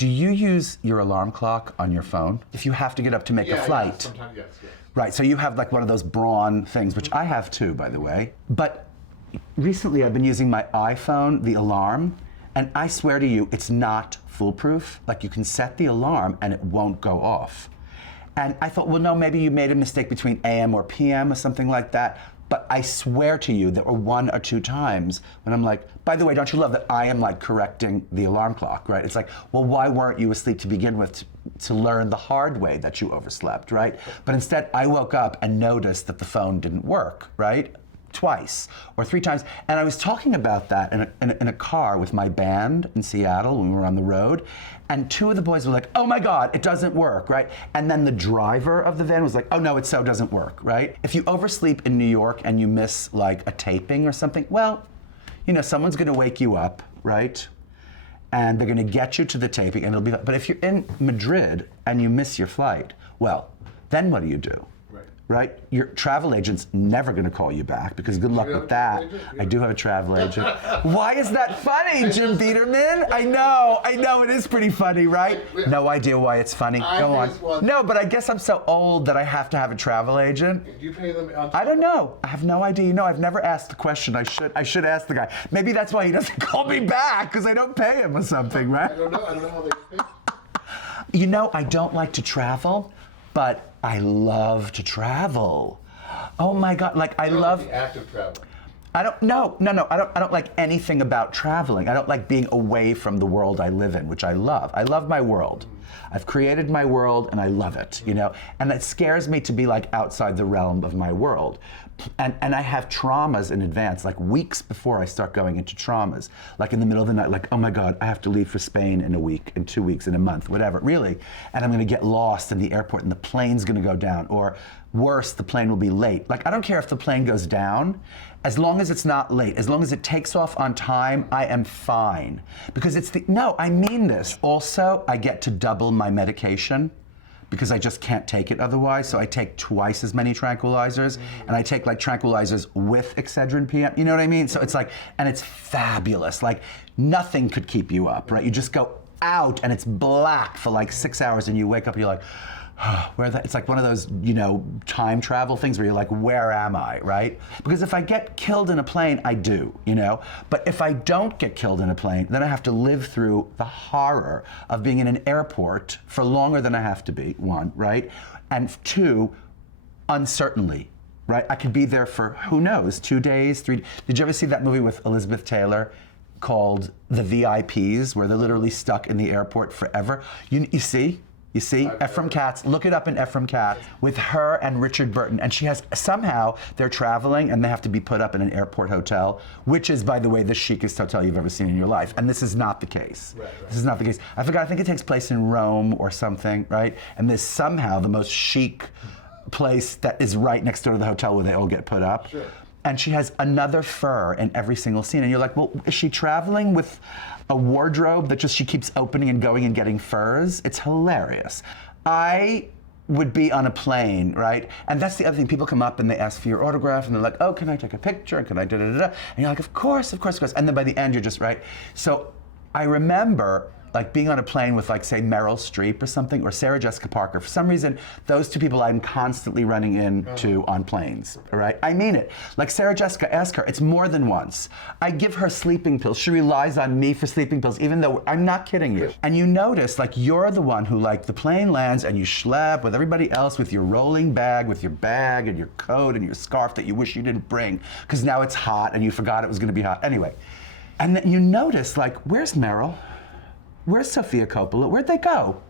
Do you use your alarm clock on your phone if you have to get up to make a flight? Yeah, sometimes, yes. Right, so you have like one of those Braun things, which I have too, by the way. But recently I've been using my iPhone, the alarm, and I swear to you, it's not foolproof. Like you can set the alarm and it won't go off. And I thought, well, no, maybe you made a mistake between AM or PM or something like that. But I swear to you, there were 1 or 2 times when I'm like, by the way, don't you love that I am like correcting the alarm clock, right? It's like, well, why weren't you asleep to begin with to learn the hard way that you overslept, right? But instead, I woke up and noticed that the phone didn't work, right? Twice or 3 times. And I was talking about that in a car with my band in Seattle when we were on the road. And 2 of the boys were like, oh my God, it doesn't work, right? And then the driver of the van was like, oh no, it so doesn't work, right? If you oversleep in New York and you miss like a taping or something, well, you know, someone's gonna wake you up, right? And they're gonna get you to the taping and it'll be, but if you're in Madrid and you miss your flight, well, then what do you do? Right? Your travel agent's never going to call you back because good luck with that. I do have a travel agent. Why is that funny, Jim Biederman? I know, it is pretty funny, right? No idea why it's funny. Go on. No, but I guess I'm so old that I have to have a travel agent. Do you pay them on I don't know. I have no idea. You know, I've never asked the question. I should ask the guy. Maybe that's why he doesn't call me back because I don't pay him or something, right? I don't know how they pay. You know, I don't like to travel, but I love to travel. Oh my God, like I love the act of travel. I don't like anything about traveling. I don't like being away from the world I live in, which I love. I love my world. I've created my world and I love it, you know? And it scares me to be like outside the realm of my world. And I have traumas in advance, like weeks before I start going into traumas. Like in the middle of the night, like, oh my God, I have to leave for Spain in a week, in 2 weeks, in a month, whatever, really. And I'm gonna get lost in the airport and the plane's gonna go down. Or worse, the plane will be late. Like, I don't care if the plane goes down, as long as it's not late, as long as it takes off on time, I am fine. Because no, I mean this. Also, I get to double my medication because I just can't take it otherwise. So I take twice as many tranquilizers, and I take like tranquilizers with Excedrin PM, you know what I mean? So it's like, and it's fabulous. Like nothing could keep you up, right? You just go out and it's black for like 6 hours and you wake up and you're like, it's like one of those, you know, time travel things where you're like, where am I, right? Because if I get killed in a plane, I do, you know? But if I don't get killed in a plane, then I have to live through the horror of being in an airport for longer than I have to be, 1, right? And 2, uncertainly, right? I could be there for, who knows, 2 days, 3 days. Did you ever see that movie with Elizabeth Taylor called The VIPs, where they're literally stuck in the airport forever? You see? You see, Ephraim Katz, look it up in Ephraim Katz, with her and Richard Burton. And she has, somehow, they're traveling and they have to be put up in an airport hotel, which is, by the way, the chicest hotel you've ever seen in your life. And this is not the case. Right. This is not the case. I think it takes place in Rome or something, right? And this somehow the most chic place that is right next door to the hotel where they all get put up. Sure. And she has another fur in every single scene. And you're like, well, is she traveling with a wardrobe that just she keeps opening and going and getting furs? It's hilarious. I would be on a plane, right? And that's the other thing. People come up and they ask for your autograph and they're like, oh, can I take a picture? Can I da-da-da-da? And you're like, of course. And then by the end, you're just, right? So I remember like being on a plane with like, say, Meryl Streep or something, or Sarah Jessica Parker. For some reason, those 2 people I'm constantly running into on planes, all right? I mean it. Like Sarah Jessica, ask her, it's more than once. I give her sleeping pills. She relies on me for sleeping pills, even though, I'm not kidding you. And you notice, like, you're the one who, like, the plane lands and you schlep with everybody else with your rolling bag, with your bag and your coat and your scarf that you wish you didn't bring, because now it's hot and you forgot it was gonna be hot. Anyway, and then you notice, like, where's Meryl? Where's Sophia Coppola? Where'd they go?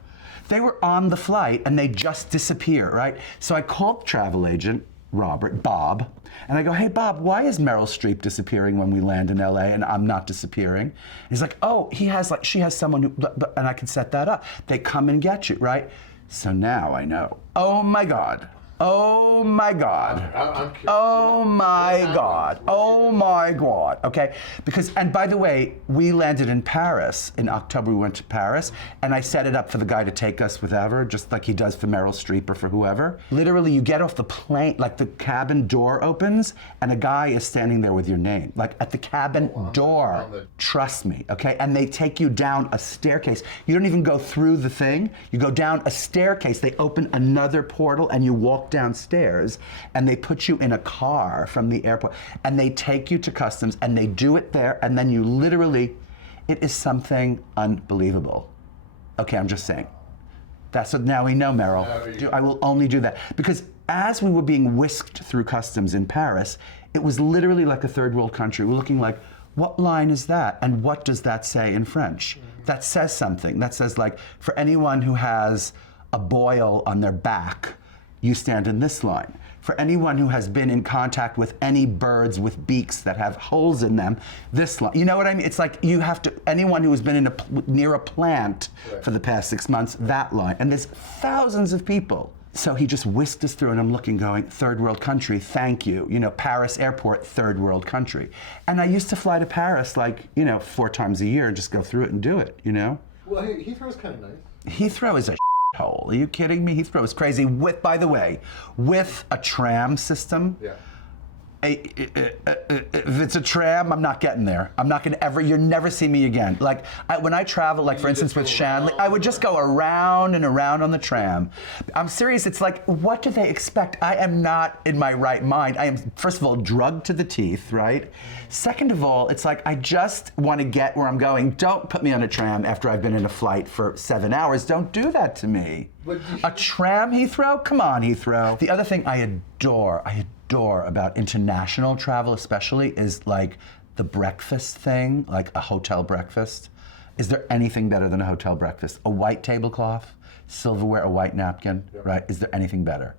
They were on the flight and they just disappear, right? So I called travel agent Bob, and I go, hey Bob, why is Meryl Streep disappearing when we land in LA and I'm not disappearing? He's like, oh, she has someone who, and I can set that up. They come and get you, right? So now I know. Oh my God. Oh my God. I'm curious. Oh my What God. happens? Oh my God. Okay. Because, and by the way, we landed in Paris. In October, we went to Paris, and I set it up for the guy to take us wherever, just like he does for Meryl Streep or for whoever. Literally, you get off the plane, like the cabin door opens, and a guy is standing there with your name, like at the cabin door. Trust me, okay? And they take you down a staircase. You don't even go through the thing. You go down a staircase. They open another portal, and you walk downstairs, and they put you in a car from the airport, and they take you to customs, and they do it there, and then you literally, it is something unbelievable. Okay, I'm just saying. That's what now we know, Meryl. I will only do that. Because as we were being whisked through customs in Paris, it was literally like a third world country. We're looking like, what line is that? And what does that say in French? That says something. That says, like, for anyone who has a boil on their back, you stand in this line. For anyone who has been in contact with any birds with beaks that have holes in them, this line. You know what I mean? It's like you have to, anyone who has been near a plant for the past 6 months, that line. And there's thousands of people. So he just whisked us through, and I'm looking going, third world country, thank you. You know, Paris airport, third world country. And I used to fly to Paris like, 4 times a year and just go through it and do it, you know? Well, Heathrow's kind of nice. Heathrow is a hole. Are you kidding me? Heathrow is crazy. By the way, with a tram system. Yeah. If it's a tram, I'm not getting there. I'm not going to ever, you'll never see me again. Like, when I travel, like for instance with Shanleigh, I would just go around and around on the tram. I'm serious, it's like, what do they expect? I am not in my right mind. I am, first of all, drugged to the teeth, right? Second of all, it's like, I just want to get where I'm going. Don't put me on a tram after I've been in a flight for 7 hours. Don't do that to me. A tram, Heathrow? Come on, Heathrow. The other thing I adore about international travel especially is like the breakfast thing, like a hotel breakfast. Is there anything better than a hotel breakfast? A white tablecloth, silverware, a white napkin, right? Is there anything better?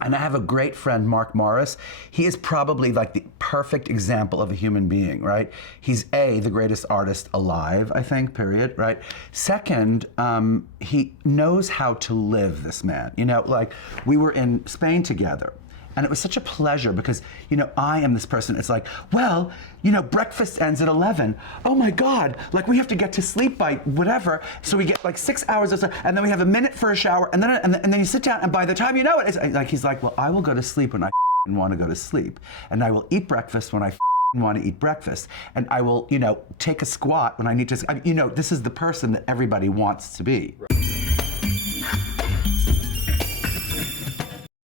And I have a great friend, Mark Morris. He is probably like the perfect example of a human being, right? He's the greatest artist alive, I think, period, right? Second, he knows how to live, this man. You know, like we were in Spain together. And it was such a pleasure because, I am this person. It's like, well, breakfast ends at 11. Oh my God, like we have to get to sleep by whatever. So we get like 6 hours or so, and then we have a minute for a shower, and then you sit down, and by the time you know it, it's like, he's like, well, I will go to sleep when I want to go to sleep. And I will eat breakfast when I want to eat breakfast. And I will, take a squat when I need to, this is the person that everybody wants to be.